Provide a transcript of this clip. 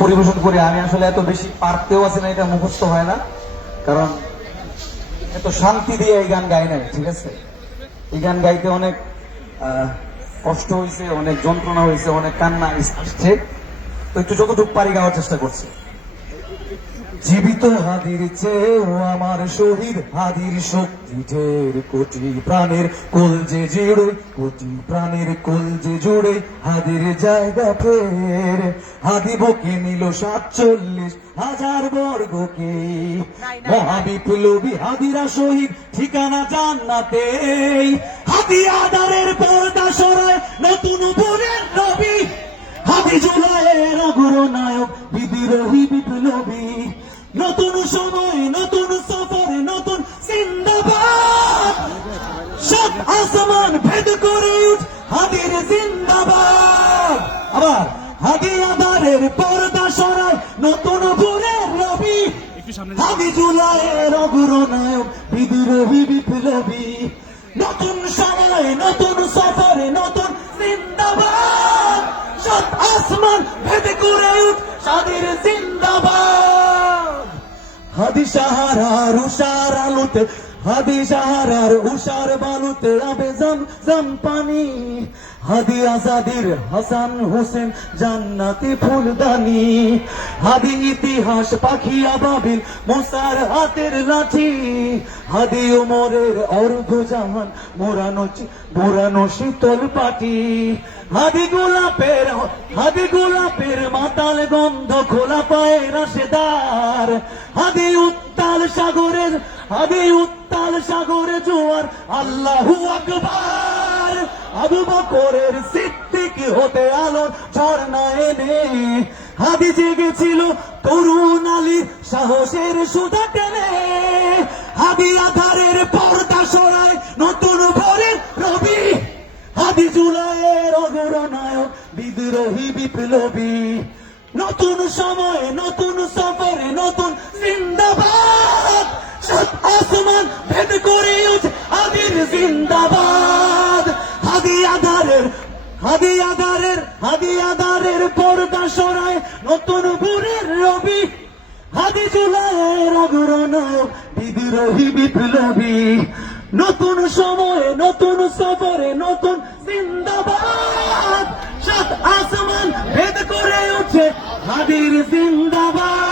পরিবেশন করি। আমি আসলে এত বেশি পারতেও আছি না, এটা মুখস্থ হয় না, কারণ এত শান্তি দিয়ে এই গান গাই নাই। ঠিক আছে, এই গান গাইতে অনেক কষ্ট হয়েছে, অনেক যন্ত্রণা হয়েছে, অনেক কান্না আসছে। তো একটু যতটুকু পারি গাওয়ার চেষ্টা করছি। জীবিত হাদির চেয়েও আমার শহীদ হাদির শক্তি ঢের, কোটি প্রাণের কলজে জুড়ে, কোটি প্রাণের কলজে জুড়ে হাদির জায়গা ফের। হাদি বুকে নিল 47,000 বর্গকে, মহাবিপ্লবী হাদিরা শহীদ, ঠিকানা জান্নাতে। হাদি আদারের পর্দা সরায় নতুন ভোরের নবী, হাদি জুলাইয়ের অগ্রনায়ক, বিদ্রোহী বিপ্লবী। নতুন সময়, নতুন সফর, নতুন জিন্দাবাদ, সাত আসমান ভেদ করে উঠ হাদির জিন্দাবাদ। আবার হাদি আদারের পর্দা সরায় নতুন ভোরের রবি, হাদি জুলাইয়ের অগ্রনায়ক, বিদ্রোহী বিপ্লবী। নতুন সময়, নতুন সফর, নতুন জিন্দাবাদ, সাত আসমান ভেদ করে উঠ হাদির জিন্দাবাদ। হাদি সাহারার উষার আলোতে, হাদি সাহারার উষার বালুতে আবে জম পানি। হাদি আজাদির হাসান হোসেন জান্নাতি ফুলদানি। হাদি ইতিহাস পাখি আবাবিল মোসার হাতের লাঠি। হাদি ওমরের অর্ধ জাহান মোরানো শীতল পাটি। হাদি গোলাপের মাতাল গন্ধ, খোলা পায়ে রাশেদার। হাদি উত্তাল সাগরের জোয়ার, আল্লাহু আকবার। আবু বকরের সিদ্দিক হতে আলোর ঝর্ণা এনে, হাদি জেগেছিল তরুণ আলীর সাহসের সুধা টেনে। হাদি আধারের পর্দা সরায় নতুন ভোরের রবি, হাদি জুলাইয়ের অগ্রনায়ক, বিদ্রোহী বিপ্লবী। নতুন সময়, নতুন সফরে, নতুন জিন্দাবাদ, সাত আসমান ভেদ করে উঠ হাদির জিন্দাবাদ। হাদি আদারের পর্দা সরায় নতুন ভোরের রবি, হাদি জুলাইয়ের অগ্রনায়ক, বিদ্রোহী বিপ্লবী। নতুন সময়ে, নতুন সফরে, নতুন জিন্দাবাদ, সাত আসমান ভেদ করে উঠে হাদির জিন্দাবাদ।